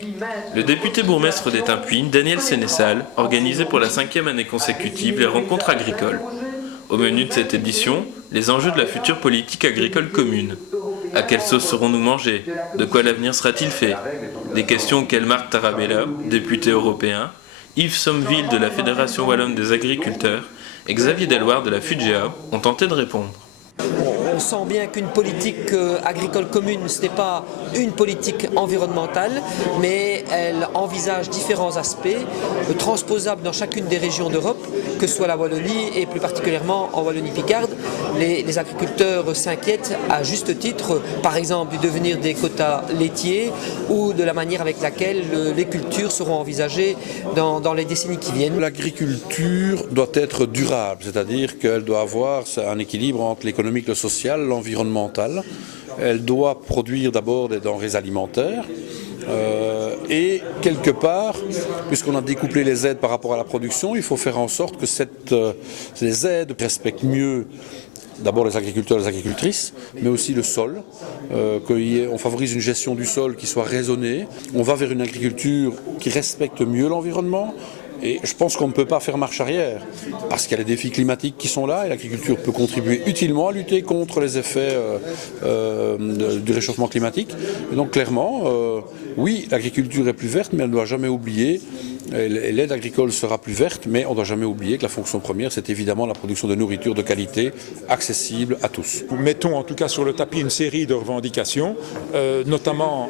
Le député bourgmestre d'Étampouines, Daniel Sénessal, organisait pour la 5e année consécutive les rencontres agricoles. Au menu de cette édition, les enjeux de la future politique agricole commune. À quelle sauce serons-nous mangés? De quoi l'avenir sera-t-il fait? Des questions auxquelles Marc Tarabella, député européen, Yves Sommeville de la Fédération wallonne des agriculteurs et Xavier Deloire de la FUDGEA ont tenté de répondre. On sent bien qu'une politique agricole commune, ce n'est pas une politique environnementale, mais elle envisage différents aspects transposables dans chacune des régions d'Europe, que ce soit la Wallonie et plus particulièrement en Wallonie-Picarde. Les agriculteurs s'inquiètent à juste titre, par exemple, du devenir des quotas laitiers ou de la manière avec laquelle les cultures seront envisagées dans les décennies qui viennent. L'agriculture doit être durable, c'est-à-dire qu'elle doit avoir un équilibre entre l'économique, le social, l'environnemental. Elle doit produire d'abord des denrées alimentaires et quelque part, puisqu'on a découplé les aides par rapport à la production, il faut faire en sorte que les aides respectent mieux d'abord les agriculteurs et les agricultrices, mais aussi le sol, qu'on favorise une gestion du sol qui soit raisonnée. On va vers une agriculture qui respecte mieux l'environnement. Et je pense qu'on ne peut pas faire marche arrière, parce qu'il y a les défis climatiques qui sont là, et l'agriculture peut contribuer utilement à lutter contre les effets du réchauffement climatique. Et donc clairement, oui, l'agriculture est plus verte, mais elle ne doit jamais oublier, et l'aide agricole sera plus verte, mais on ne doit jamais oublier que la fonction première, c'est évidemment la production de nourriture de qualité, accessible à tous. Nous mettons en tout cas sur le tapis une série de revendications, notamment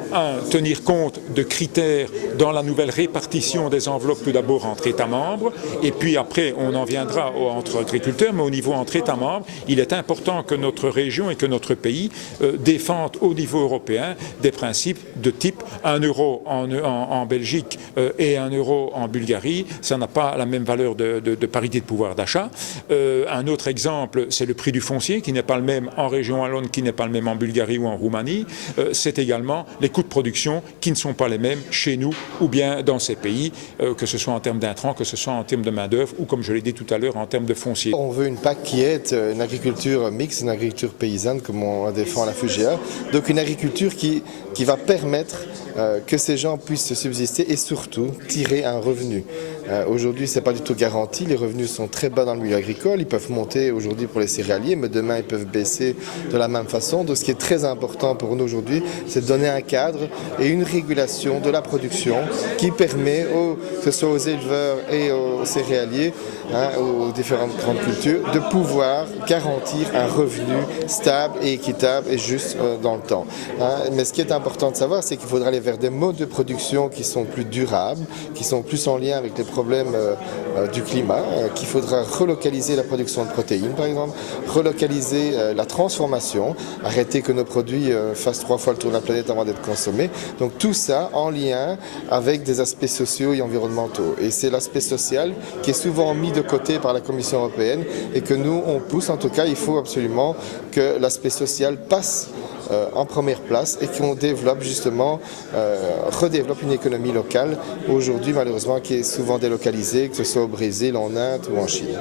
tenir compte de critères dans la nouvelle répartition des enveloppes, tout d'abord entre États membres, et puis après on en viendra entre agriculteurs, mais au niveau entre États membres, il est important que notre région et que notre pays défendent au niveau européen des principes de type 1 euro en Belgique et 1 euro en Bulgarie, ça n'a pas la même valeur de parité de pouvoir d'achat. Un autre exemple, c'est le prix du foncier qui n'est pas le même en région wallonne, qui n'est pas le même en Bulgarie ou en Roumanie. C'est également les coûts de production qui ne sont pas les mêmes chez nous ou bien dans ces pays, que ce soit en termes d'intrants, que ce soit en termes de main-d'œuvre ou, comme je l'ai dit tout à l'heure, en termes de foncier. On veut une PAC qui est une agriculture mixte, une agriculture paysanne, comme on la défend à la FUDGEA. Donc une agriculture qui va permettre que ces gens puissent subsister et surtout tirer un revenu. Aujourd'hui, ce n'est pas du tout garanti. Les revenus sont très bas dans le milieu agricole. Ils peuvent monter aujourd'hui pour les céréaliers, mais demain, ils peuvent baisser de la même façon. Donc ce qui est très important pour nous aujourd'hui, c'est de donner un cadre et une régulation de la production qui permet, que ce soit aux éleveurs et aux céréaliers, aux différentes grandes cultures, de pouvoir garantir un revenu stable et équitable et juste dans le temps. Mais ce qui est important de savoir, c'est qu'il faudra aller vers des modes de production qui sont plus durables, qui sont plus en lien avec les problèmes du climat, qu'il faudra relocaliser la production de protéines, par exemple, relocaliser la transformation, arrêter que nos produits fassent 3 fois le tour de la planète avant d'être consommés. Donc tout ça en lien avec des aspects sociaux et environnementaux. Et c'est l'aspect social qui est souvent mis de côté par la Commission européenne et que nous, on pousse. En tout cas, il faut absolument que l'aspect social passe en première place et qu'on développe justement, redéveloppe une économie locale aujourd'hui malheureusement qui est souvent délocalisée, que ce soit au Brésil, en Inde ou en Chine.